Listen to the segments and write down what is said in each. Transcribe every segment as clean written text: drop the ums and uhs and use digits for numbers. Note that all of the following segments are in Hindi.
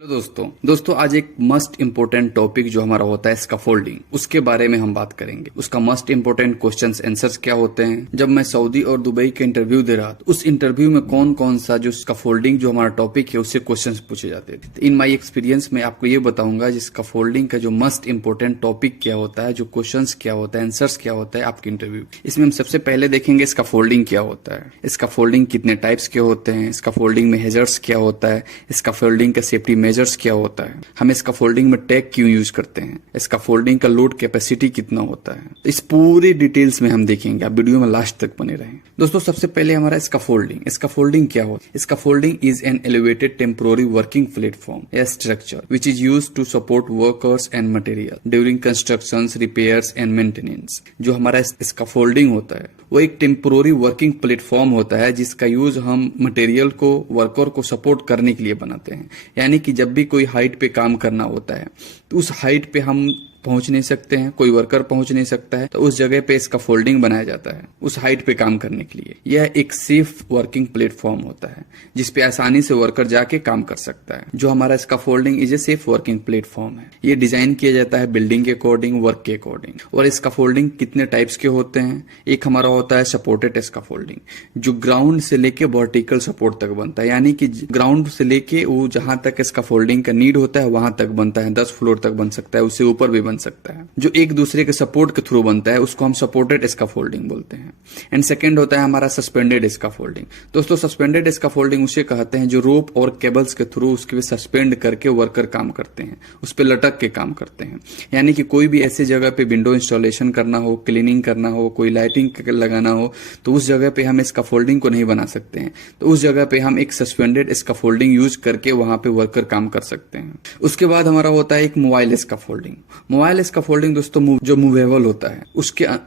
हेलो दोस्तों आज एक मस्ट इम्पोर्टेंट टॉपिक जो हमारा होता है स्कैफोल्डिंग, उसके बारे में हम बात करेंगे। उसका मस्ट इम्पोर्टेंट क्वेश्चंस आंसर्स क्या होते हैं। जब मैं सऊदी और दुबई के इंटरव्यू दे रहा था, उस इंटरव्यू में कौन कौन सा जो स्कैफोल्डिंग जो हमारा टॉपिक है उससे क्वेश्चंस पूछे जाते थे। इन माई एक्सपीरियंस में आपको ये बताऊंगा स्कैफोल्डिंग का जो मस्ट इम्पोर्टेंट टॉपिक क्या होता है, जो क्वेश्चन क्या होता है, आंसर्स क्या होता है आपके इंटरव्यू। इसमें हम सबसे पहले देखेंगे स्कैफोल्डिंग क्या होता है, स्कैफोल्डिंग कितने टाइप्स के होते हैं, स्कैफोल्डिंग में हेजर्स क्या होता है, स्कैफोल्डिंग का सेफ्टी मेजर्स क्या होता है, हम स्कैफोल्डिंग में टैग क्यों यूज करते हैं, स्कैफोल्डिंग का लोड कैपेसिटी कितना होता है। इस पूरी डिटेल्स में हम देखेंगे, आप वीडियो में लास्ट तक बने रहें। दोस्तों सबसे पहले हमारा स्कैफोल्डिंग क्या होता है। Scaffolding is an elevated temporary working platform या structure which is used to support workers and material during constructions, repairs and maintenance. जो हमारा स्कैफोल्डिंग होता है वो एक टेम्पोररी वर्किंग प्लेटफॉर्म होता है जिसका यूज हम मटेरियल को, वर्कर को सपोर्ट करने के लिए बनाते हैं। यानी कि जब भी कोई हाइट पे काम करना होता है तो उस हाइट पे हम पहुंच नहीं सकते हैं, कोई वर्कर पहुंच नहीं सकता है, तो उस जगह पे स्कैफोल्डिंग बनाया जाता है उस हाइट पे काम करने के लिए। यह एक सेफ वर्किंग प्लेटफॉर्म होता है जिसपे आसानी से वर्कर जाके काम कर सकता है। जो हमारा scaffolding is a safe working platform है। ये डिजाइन किया जाता है बिल्डिंग के अकॉर्डिंग, वर्क के अकॉर्डिंग। और स्कैफोल्डिंग कितने टाइप्स के होते हैं। एक हमारा होता है सपोर्टेड स्कैफोल्डिंग, जो ग्राउंड से लेके वर्टिकल सपोर्ट तक बनता है। यानी कि ग्राउंड से लेके वो जहां तक स्कैफोल्डिंग का नीड होता है वहां तक बनता है, 10 फ्लोर तक बन सकता है, उससे ऊपर भी सकता है। जो एक दूसरे के सपोर्ट के थ्रू बनता है उसको हम सपोर्टेड स्कैफोल्डिंग बोलते हैं। एंड सेकंड होता है हमारा सस्पेंडेड स्कैफोल्डिंग। दोस्तों सस्पेंडेड स्कैफोल्डिंग उसे कहते हैं जो रोप और केबल्स के थ्रू उसके सस्पेंड करके वर्कर काम करते हैं, उस पर लटक के काम करते हैं। यानी कि कोई भी ऐसी जगह पे विंडो इंस्टॉलेशन करना हो, क्लीनिंग करना हो, कोई लाइटिंग लगाना हो, तो उस जगह पे हम स्कैफोल्डिंग को नहीं बना सकते हैं। तो उस जगह पे हम एक सस्पेंडेड स्कैफोल्डिंग यूज करके वहां पे वर्कर काम कर सकते हैं। उसके बाद हमारा होता है एक मोबाइल स्कैफोल्डिंग। मोबाइल स्कैफोल्डिंग दोस्तों जो मूवेबल होता है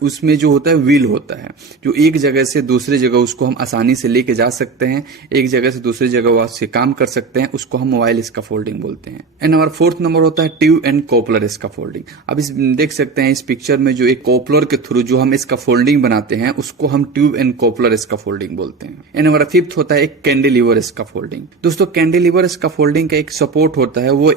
उसमें जो होता है व्हील होता है, जो एक जगह से दूसरी जगह उसको हम आसानी से लेके जा सकते हैं, एक जगह से दूसरी जगह से काम कर सकते हैं, उसको हम मोबाइल स्कैफोल्डिंग बोलते हैं। एंड हमारा फोर्थ नंबर होता है ट्यूब एंड कॉपलर स्कैफोल्डिंग। अब इस देख सकते हैं इस पिक्चर में जो एक कॉपलर के थ्रू जो हम स्कैफोल्डिंग बनाते हैं उसको हम ट्यूब एंड कॉपलर स्कैफोल्डिंग बोलते हैं। एंड हमारा फिफ्थ होता है एक कैंडिलीवर स्कैफोल्डिंग। दोस्तों कैंडिलीवर स्कैफोल्डिंग का एक सपोर्ट होता है, वो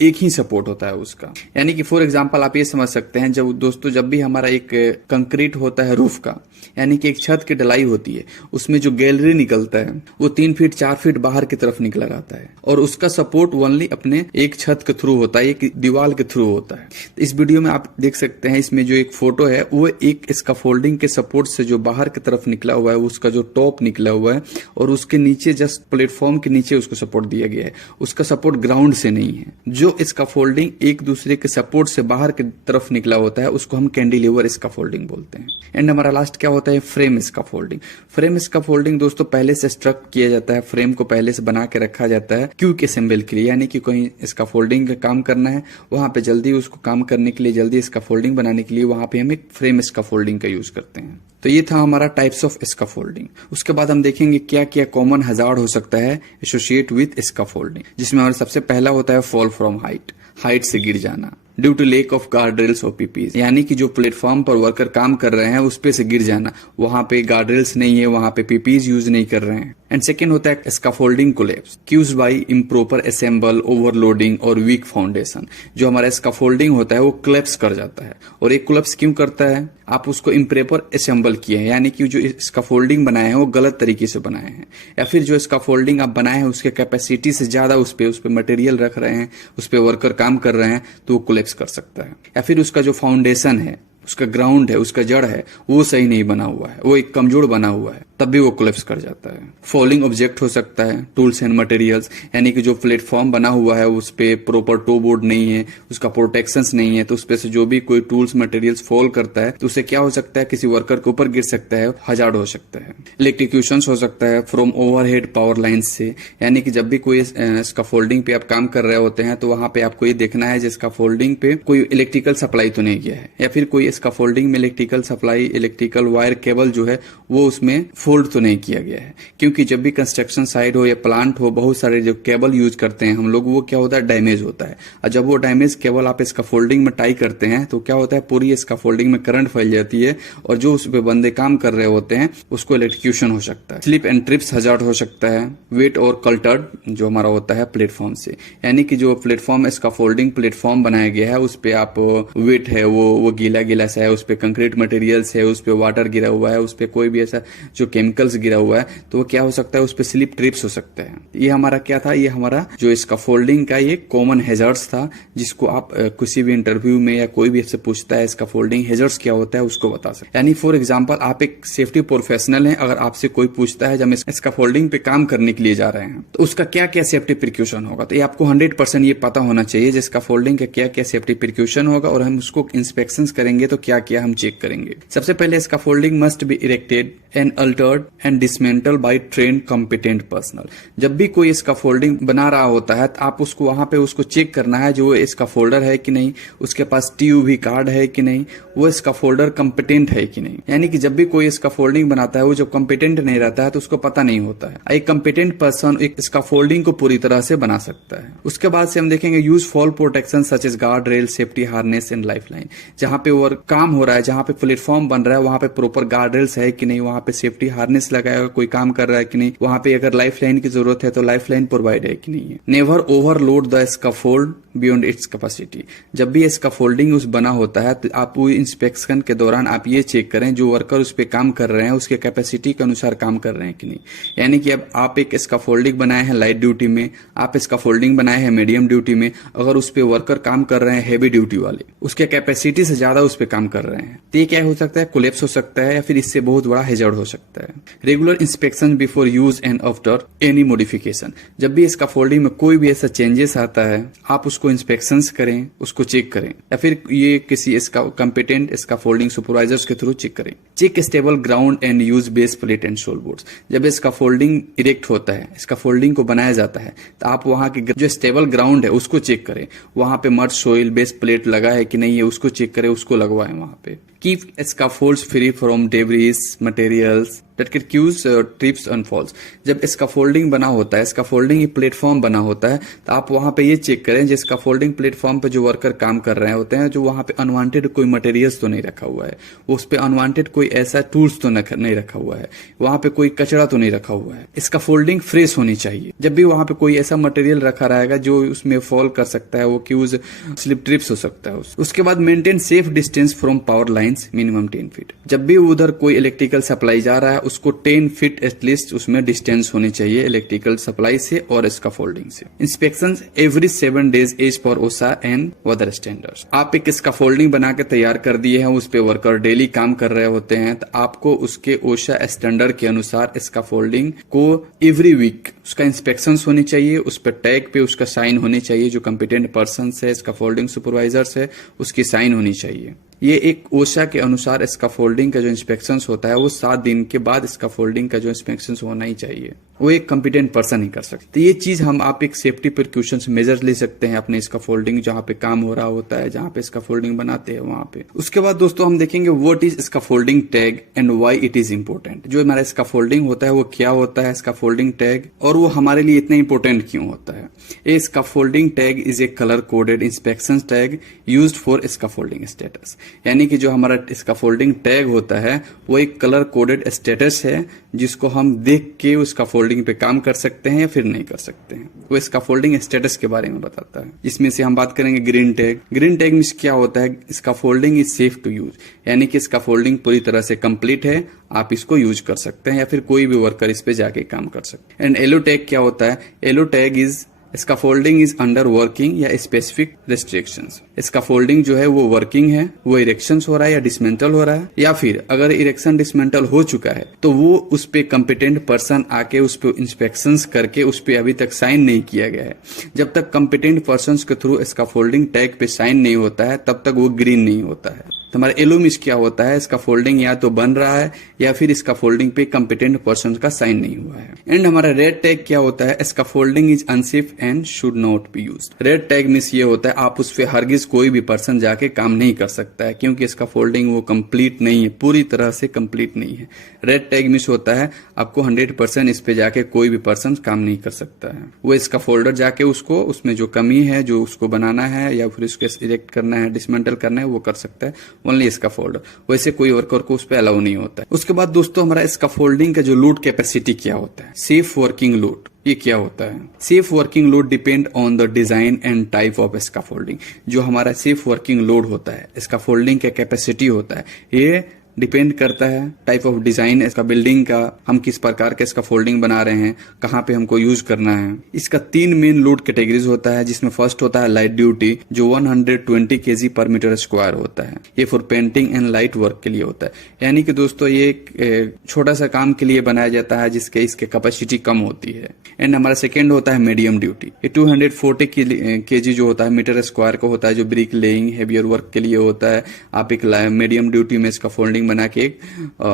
एक ही सपोर्ट होता है उसका। यानी कि फॉर एग्जांपल आप ये समझ सकते हैं, जब भी हमारा एक कंक्रीट होता है रूफ का, यानी कि एक छत की ढलाई होती है, उसमें जो गैलरी निकलता है वो 3 फीट 4 फीट बाहर की तरफ निकला रहता है और उसका सपोर्ट ओनली अपने एक छत के थ्रू होता है, एक दीवार के थ्रू होता है। तो इस वीडियो में आप देख सकते हैं, इसमें जो एक फोटो है वो एक स्कैफोल्डिंग के सपोर्ट से जो बाहर की तरफ निकला हुआ है, उसका जो टॉप निकला हुआ है और उसके नीचे जस्ट प्लेटफॉर्म के नीचे उसको सपोर्ट दिया गया है। उसका सपोर्ट ग्राउंड से नहीं है। जो स्कैफोल्डिंग एक दूसरे के सपोर्ट से बाहर की तरफ निकला होता है उसको हम कैंडिलीवर स्कैफोल्डिंग बोलते हैं। एंड हमारा लास्ट क्या होता है फ्रेम स्कैफोल्डिंग। फ्रेम स्कैफोल्डिंग दोस्तों पहले से स्ट्रक किया जाता है, फ्रेम को पहले से बना के रखा जाता है क्विक असेंबल के लिए। यानी कि कहीं स्कैफोल्डिंग का काम करना है, वहां पे जल्दी उसको काम करने के लिए, जल्दी स्कैफोल्डिंग बनाने के लिए वहां पे हम एक फ्रेम स्कैफोल्डिंग का यूज करते हैं। तो ये था हमारा टाइप्स ऑफ स्कैफोल्डिंग। उसके बाद हम देखेंगे क्या क्या कॉमन हजार्ड हो सकता है एसोसिएट विद स्कैफोल्डिंग, जिसमें हमारा सबसे पहला होता है फॉल फ्रॉम हाइट से गिर जाना ड्यू टू लेक ऑफ गार्डरेल्स और पीपीज। यानी कि जो प्लेटफॉर्म पर वर्कर काम कर रहे हैं उस पे से गिर जाना, वहां पे गार्डरेल्स नहीं है, वहां पे पीपीज यूज नहीं कर रहे हैं। एंड सेकेंड होता है scaffolding collapse cause by improper assemble, overloading और वीक फाउंडेशन। जो हमारा स्कैफोल्डिंग होता है वो कोलैप्स कर जाता है। और एक कोलैप्स क्यों करता है, आप उसको इम्प्रॉपर असेंबल किए हैं, यानी कि जो स्कैफोल्डिंग बनाए हैं वो गलत तरीके से बनाए हैं, या फिर जो स्कैफोल्डिंग आप बनाए हैं उसके कैपेसिटी से ज्यादा उस पे मटेरियल रख रहे हैं, उस पे वर्कर काम कर रहे हैं, तो वो कोलैप्स कर सकता है। या फिर उसका जो फाउंडेशन है, उसका ग्राउंड है, उसका जड़ है, वो सही नहीं बना हुआ है, वो एक कमजोर बना हुआ है, तब भी वो कोलैप्स कर जाता है। फॉलिंग ऑब्जेक्ट हो सकता है, टूल्स एंड मटेरियल्स। यानी कि जो प्लेटफॉर्म बना हुआ है उस पे प्रॉपर टो बोर्ड नहीं है, उसका प्रोटेक्शंस नहीं है, तो उस पे से जो भी कोई टूल्स मटेरियल्स फॉल करता है तो उससे क्या हो सकता है, किसी वर्कर के ऊपर गिर सकता है, हजार्ड हो सकता है। इलेक्ट्रिक्यूशंस हो सकता है फ्रॉम ओवरहेड पावर लाइन से। यानी कि जब भी कोई स्कैफोल्डिंग पे आप काम कर रहे होते हैं तो वहां पे आपको ये देखना है स्कैफोल्डिंग पे कोई इलेक्ट्रिकल सप्लाई तो नहीं गया है, या फिर कोई स्कैफोल्डिंग में electrical supply, electrical wire, cable जो है वो उसमें फोल्ड तो नहीं किया गया है, क्योंकि जब भी कंस्ट्रक्शन साइट हो या प्लांट हो, बहुत सारे जो केबल यूज करते हैं हम लोग, वो क्या होता है, डैमेज होता है। और जब वो डैमेज केबल आप स्कैफोल्डिंग में टाई करते हैं तो क्या होता है, पूरी स्कैफोल्डिंग में करंट फैल जाती है और जो उस पे बंदे काम कर रहे होते हैं उसको इलेक्ट्रोक्यूशन हो सकता है, स्लिप एंड ट्रिप्स हजार्ड हो सकता है, वेट और कल्टर्ड जो हमारा होता है प्लेटफॉर्म से। यानी कि जो प्लेटफॉर्म स्कैफोल्डिंग प्लेटफॉर्म बनाया गया है उस पे आप वेट है वो गीला गीला सा है, उस पे कंक्रीट मटेरियल्स है, उस पे वाटर गिरा हुआ है, उस पे कोई भी ऐसा जो केमिकल्स गिरा हुआ है, तो वो क्या हो सकता है, उस पे स्लिप ट्रिप्स हो सकते हैं। ये हमारा क्या था, ये हमारा जो स्कैफोल्डिंग का ये कॉमन हैजर्ड्स था, जिसको आप किसी भी इंटरव्यू में या कोई भी आपसे पूछता है स्कैफोल्डिंग हैजर्ड्स क्या होता है उसको बता सकते। यानी फॉर एग्जांपल आप एक सेफ्टी प्रोफेशनल हैं, अगर आपसे कोई पूछता है जब हम स्कैफोल्डिंग पे काम करने के लिए जा रहे हैं तो उसका क्या क्या सेफ्टी प्रिकॉशन होगा, तो ये आपको 100% ये पता होना चाहिए जिस स्कैफोल्डिंग का क्या क्या सेफ्टी प्रिकॉशन होगा, और हम उसको इंस्पेक्शन करेंगे तो क्या क्या हम चेक करेंगे। सबसे पहले scaffolding must be erected and altered and dismantle by trained competent personnel. जब भी कोई स्कैफोल्डिंग बना रहा होता है तो आप उसको वहां पे उसको चेक करना है, जो स्कैफोल्डर है कि नहीं, उसके पास TUV कार्ड है कि नहीं, वो स्कैफोल्डर कॉम्पिटेंट है कि नहीं। यानी कि जब भी कोई स्कैफोल्डिंग बनाता है वो जब कॉम्पिटेंट नहीं रहता है तो उसको पता नहीं होता है। एक कॉम्पिटेंट पर्सन एक स्कैफोल्डिंग को पूरी तरह से बना सकता है। उसके बाद से हम देखेंगे use fall protection such as guard rail, safety harness and life line. जहां पे वो काम हो रहा है, जहां पे प्लेटफॉर्म बन रहा है, वहां पे प्रॉपर गार्ड रेल्स है कि नहीं, वहां पे सेफ्टी हार्नेस लगाया कोई काम कर रहा है कि नहीं, वहां पे अगर लाइफ लाइन की जरूरत है तो लाइफ लाइन प्रोवाइड है कि नहीं है। Never overload the scaffold beyond its capacity. जब भी स्कैफोल्डिंग उस बना होता है तो आप वो इंस्पेक्शन के दौरान आप ये चेक करें जो वर्कर उस पे काम कर रहे हैं उसके कैपेसिटी के अनुसार काम कर रहे हैं कि नहीं। यानी कि अब आप एक स्कैफोल्डिंग बनाए हैं लाइट ड्यूटी में, आप स्कैफोल्डिंग बनाए हैं मीडियम ड्यूटी में, अगर उस पे वर्कर काम कर रहे हैं हैवी ड्यूटी वाले, उसके कैपेसिटी से ज्यादा उस पे काम कर रहे हैं, तो ये क्या हो सकता है, कोलैप्स हो सकता है या फिर इससे बहुत बड़ा हैजर्ड हो सकता है। Regular inspection before use and after any modification. जब भी स्कैफोल्डिंग में कोई भी ऐसा चेंजेस आता है आप उसको इंस्पेक्शंस करें, उसको चेक करें, या फिर ये किसी इसका कॉम्पिटेंट स्कैफोल्डिंग सुपरवाइजर्स के थ्रू चेक करें। Check stable ground and use base plate and sole boards. जब स्कैफोल्डिंग इरेक्ट होता है, स्कैफोल्डिंग को बनाया जाता है, तो आप वहां के जो स्टेबल ग्राउंड है उसको चेक करें, वहां पे मड सोइल बेस प्लेट लगा है कि नहीं है उसको चेक करें, उसको लगवाएं वहां पे। Keep scaffolds free from debris, materials that can cause trips and falls। जब स्कैफोल्डिंग बना होता है, स्कैफोल्डिंग प्लेटफॉर्म बना होता है, तो आप वहां पे ये चेक करें जिस स्कैफोल्डिंग प्लेटफॉर्म पे जो वर्कर काम कर रहे होते हैं, जो वहां पे अनवांटेड कोई मटेरियल्स तो नहीं रखा हुआ है, उस पे अनवांटेड कोई ऐसा टूल्स तो नहीं रखा हुआ है, वहां पे कोई कचरा तो नहीं रखा हुआ है। स्कैफोल्डिंग फ्रेश होनी चाहिए। जब भी वहां पे कोई ऐसा मटेरियल रखा रहेगा जो उसमें फॉल कर सकता है, वो क्यूज स्लिप ट्रिप्स हो सकता है। उसके बाद maintain safe distance from power line minimum 10 feet. जब भी उधर कोई इलेक्ट्रिकल सप्लाई जा रहा है उसको 10 फीट एटलीस्ट उसमें डिस्टेंस होनी चाहिए इलेक्ट्रिकल सप्लाई से और स्कैफोल्डिंग से। Inspection every 7 days as per ओसा एंड अदर स्टैंडर्ड्स। आप एक स्कैफोल्डिंग बना के तैयार कर दिए हैं, उस पे वर्कर डेली काम कर रहे होते हैं, तो आपको उसके ओसा स्टैंडर्ड के अनुसार स्कैफोल्डिंग को एवरी वीक उसका इंस्पेक्शन होनी चाहिए, उस पर टैग पे उसका साइन होनी चाहिए, जो कॉम्पिटेंट पर्सन है स्कैफोल्डिंग सुपरवाइजर्स है उसकी साइन होनी चाहिए। ये एक ओशा के अनुसार स्कैफोल्डिंग का जो इंस्पेक्शन होता है वो 7 दिन के बाद स्कैफोल्डिंग का जो इंस्पेक्शन होना ही चाहिए, वो एक कॉम्पिटेंट पर्सन ही कर सकते। तो ये चीज हम आप एक सेफ्टी प्रिकॉशंस मेजर ले सकते हैं अपने स्कैफोल्डिंग जहां पे काम हो रहा होता है, जहां पे स्कैफोल्डिंग बनाते हैं वहां पे। उसके बाद दोस्तों हम देखेंगे what is scaffolding tag and why it is important. जो हमारा स्कैफोल्डिंग होता है वो क्या होता है स्कैफोल्डिंग टैग, और वो हमारे लिए इतना इंपॉर्टेंट क्यों होता है। A scaffolding tag is a colour coded inspection tag used for scaffolding status. यानी कि जो हमारा स्कैफोल्डिंग टैग होता है वो एक कलर कोडेड स्टेटस है जिसको हम देख के उस स्कैफोल्डिंग पे काम कर सकते हैं या फिर नहीं कर सकते हैं। वो स्कैफोल्डिंग स्टेटस के बारे में बताता है। इसमें से हम बात करेंगे ग्रीन टैग। ग्रीन टैग में क्या होता है, scaffolding is safe to use, यानी कि स्कैफोल्डिंग पूरी तरह से कंप्लीट है, आप इसको यूज कर सकते हैं या फिर कोई भी वर्कर इस पे जाके काम कर सकते हैं। एंड येलो टैग क्या होता है, yellow tag is scaffolding is under working या स्पेसिफिक रिस्ट्रिक्शंस। स्कैफोल्डिंग जो है वो वर्किंग है, वो इरेक्शन हो रहा है या डिसमेंटल हो रहा है, या फिर अगर इरेक्शन डिसमेंटल हो चुका है तो वो उस पे कॉम्पिटेंट पर्सन आके उस पे इंस्पेक्शंस करके उस पे अभी तक साइन नहीं किया गया है। जब तक कॉम्पिटेंट पर्सन के थ्रू स्कैफोल्डिंग टैग पे साइन नहीं होता है तब तक वो ग्रीन नहीं होता है। तो हमारा एलोमिस क्या होता है, इसका फोल्डिंग या तो बन रहा है या फिर इसका फोल्डिंग पे कंपिटेंट पर्सन का साइन नहीं हुआ है। एंड हमारा रेड टैग क्या होता है, इसका folding is unsafe and should not be used. Red tag means ये होता है आप उस पे हरगिज कोई भी पर्सन जाके काम नहीं कर सकता है, क्योंकि इसका फोल्डिंग वो कंप्लीट नहीं है, पूरी तरह से कंप्लीट नहीं है। रेड टैग मींस होता है आपको 100% इस पे जाके कोई भी पर्सन काम नहीं कर सकता है। वो इसका फोल्डर जाके उसको उसमें जो कमी है जो उसको बनाना है या फिर उसको इरेक्ट करना है, डिसमेंटल करना है, वो कर सकता है ओनली इसका फोल्डर। वैसे कोई वर्कर को उस पर अलाउ नहीं होता है। उसके बाद दोस्तों हमारा इसका फोल्डिंग का जो लोड कैपेसिटी क्या होता है, सेफ वर्किंग लोड, ये क्या होता है। Safe working load depend on the design and type of scaffolding. जो हमारा सेफ वर्किंग लोड होता है, स्कैफोल्डिंग का कैपेसिटी होता है, ये डिपेंड करता है टाइप ऑफ डिजाइन इसका, बिल्डिंग का, हम किस प्रकार के इसका फोल्डिंग बना रहे हैं, कहाँ पे हमको यूज करना है। इसका 3 मेन लोड कैटेगरीज होता है, जिसमें फर्स्ट होता है लाइट ड्यूटी जो 120 kg पर मीटर स्क्वायर होता है। ये for painting and light work के लिए होता है, यानी कि दोस्तों ये एक छोटा सा काम के लिए बनाया जाता है जिसके इसके कैपेसिटी कम होती है। एंड हमारा सेकेंड होता है मीडियम ड्यूटी। ये 240 kg जो होता है मीटर स्क्वायर का होता है, जो ब्रिक लेइंग हेवियर वर्क के लिए होता है। आप एक मीडियम ड्यूटी में इसका फोल्डिंग बना के एक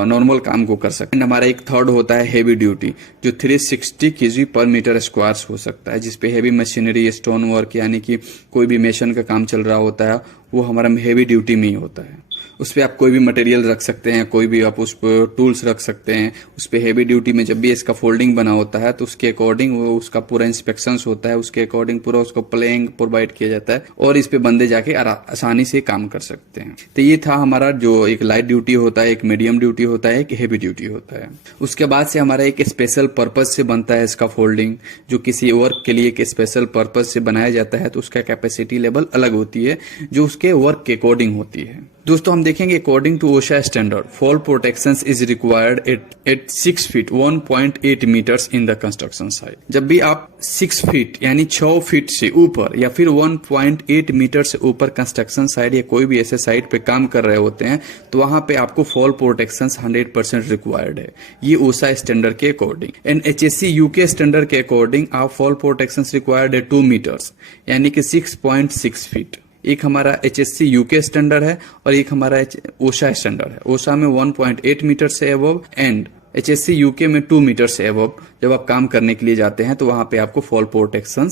नॉर्मल काम को कर सकते हैं। हमारा एक थर्ड होता है हेवी ड्यूटी जो 360 kg पर मीटर स्क्वायर हो सकता है, जिसपे हेवी मशीनरी, स्टोन वर्क यानी कि कोई भी मेशन का काम चल रहा होता है, वो हमारा हेवी ड्यूटी में ही होता है। उस पर आप कोई भी मटेरियल रख सकते हैं, कोई भी आप उस पर टूल्स रख सकते हैं। उस पर हेवी ड्यूटी में जब भी इसका फोल्डिंग बना होता है तो उसके अकॉर्डिंग वो उसका पूरा इंस्पेक्शन होता है, उसके अकॉर्डिंग पूरा उसको प्लेइंग प्रोवाइड किया जाता है और इस पे बंदे जाके आसानी से काम कर सकते हैं। तो ये था हमारा जो एक लाइट ड्यूटी होता है, एक मीडियम ड्यूटी होता है, एक हेवी ड्यूटी होता है। उसके बाद से हमारा एक स्पेशल पर्पज से बनता है इसका फोल्डिंग, जो किसी वर्क के लिए एक स्पेशल पर्पज से बनाया जाता है, तो उसका कैपेसिटी लेवल अलग होती है जो उसके वर्क के अकॉर्डिंग होती है। दोस्तों हम देखेंगे according to OSHA standard fall protection is required at 6 feet 1.8 metres in the construction site. जब भी आप 6 फीट यानी 6 फीट से ऊपर या फिर 1.8 मीटर से ऊपर कंस्ट्रक्शन साइट या कोई भी ऐसे साइट पे काम कर रहे होते हैं, तो वहां पे आपको फॉल प्रोटेक्शन 100% रिक्वायर्ड है, ये ओशा स्टैंडर्ड के according. And HSC UK standard के अकॉर्डिंग आप फॉल प्रोटेक्शन रिक्वायर्ड है 2 मीटर्स यानी कि 6.6 फीट। एक हमारा HSC UK स्टैंडर्ड है और एक हमारा ओशा स्टैंडर्ड है। ओशा में 1.8 मीटर से अबव एंड HSC UK में 2 मीटर से अबव जब आप काम करने के लिए जाते हैं तो वहां पे आपको फॉल प्रोटेक्शन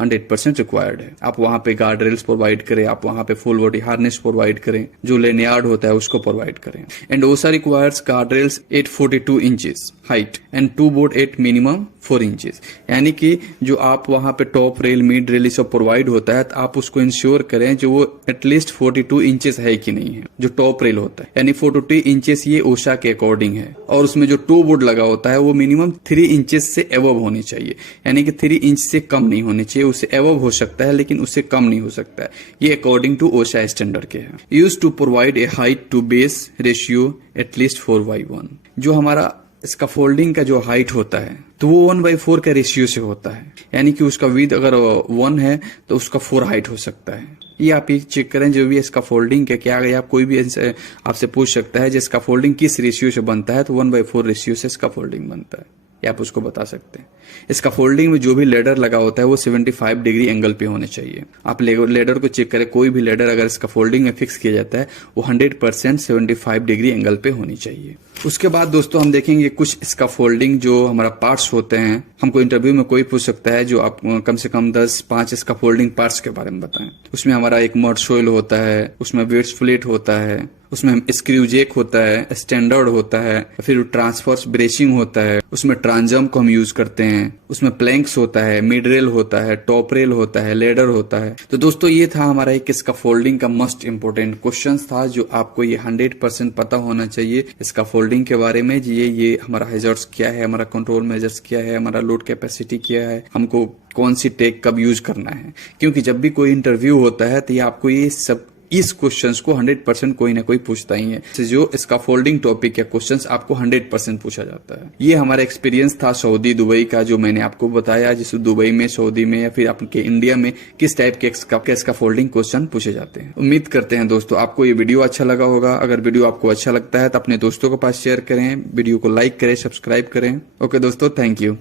100% रिक्वायर्ड है। आप वहां पे गार्ड रेल्स प्रोवाइड करें, आप वहां पे फुल बॉडी हार्नेस प्रोवाइड करें, जो लेनियार्ड होता है उसको प्रोवाइड करें। And OSHA requires guard rails 842 inches height and 2 board 8 minimum 4 inches, यानी कि जो आप वहां पे टॉप रेल, मिड रेल सब प्रोवाइड होता है, तो आप उसको इंश्योर करें जो वो एटलीस्ट 42 इंचेस है कि नहीं है, जो टॉप रेल होता है। यानी 42 इंचेस ये ओशा के अकॉर्डिंग है। और उसमें जो 2 बोर्ड लगा होता है वो मिनिमम 3 इंचेस से एबव होनी चाहिए, यानी कि 3 इंच से कम नहीं होनी चाहिए। उससे एबव हो सकता है लेकिन उससे कम नहीं हो सकता है। ये अकॉर्डिंग टू ओशा स्टैंडर्ड के है। Use to provide a height to base ratio at least 4:1। जो हमारा इसका फोल्डिंग का जो हाइट होता है तो वो 1/4 का रेशियो से होता है, यानी कि उसका विड्थ अगर 1 है तो उसका 4 हाइट हो सकता है। ये आप ये चेक करें जो भी इसका फोल्डिंग का क्या है, आप कोई भी आपसे पूछ सकता है जिसका फोल्डिंग किस रेशियो से बनता है, तो 1/4 रेशियो से इसका फोल्डिंग बनता है, ये आप उसको बता सकते हैं। इसका फोल्डिंग में जो भी लेडर लगा होता है वो 75 डिग्री एंगल पे होने चाहिए। आप लेडर को चेक करें, कोई भी लेडर अगर इसका फोल्डिंग में फिक्स किया जाता है वो 100% 75 डिग्री एंगल पे होनी चाहिए। उसके बाद दोस्तों हम देखेंगे कुछ इसका फोल्डिंग जो हमारा पार्ट्स होते हैं। हमको इंटरव्यू में कोई पूछ सकता है जो आप कम से कम 10-5 इसका फोल्डिंग पार्ट्स के बारे में बताएं। उसमें हमारा एक मड सोइल होता है, उसमें वेट्स फ्लेट होता है, उसमें स्क्रू जैक होता है, स्टैंडर्ड होता है, फिर ट्रांसफर्स ब्रेसिंग होता है, उसमें ट्रांसजम को हम यूज करते हैं, उसमें प्लैंक्स होता है, मिड रेल होता है, टॉप रेल होता है, लेडर होता है। तो दोस्तों ये था हमारा एक इसका फोल्डिंग का मोस्ट इंपोर्टेंट क्वेश्चन था जो आपको ये 100% पता होना चाहिए इसका फोल्डिंग के बारे में। ये हमारा हैजर्ड्स क्या है, हमारा कंट्रोल मेजर्स क्या है, हमारा लोड कैपेसिटी क्या है, हमको कौन सी टेक कब यूज करना है। क्योंकि जब भी कोई इंटरव्यू होता है तो ये आपको ये सब इस क्वेश्चंस को 100% कोई ना कोई पूछता ही है। जो इसका फोल्डिंग टॉपिक या क्वेश्चंस आपको 100% पूछा जाता है। ये हमारा एक्सपीरियंस था सऊदी दुबई का, जो मैंने आपको बताया, जिस दुबई में, सऊदी में या फिर आपके इंडिया में किस टाइप के इसका फोल्डिंग क्वेश्चन पूछे जाते हैं। उम्मीद करते हैं दोस्तों आपको ये वीडियो अच्छा लगा होगा। अगर वीडियो आपको अच्छा लगता है तो अपने दोस्तों के पास शेयर करें, वीडियो को लाइक करें, सब्सक्राइब करें। ओके दोस्तों, थैंक यू।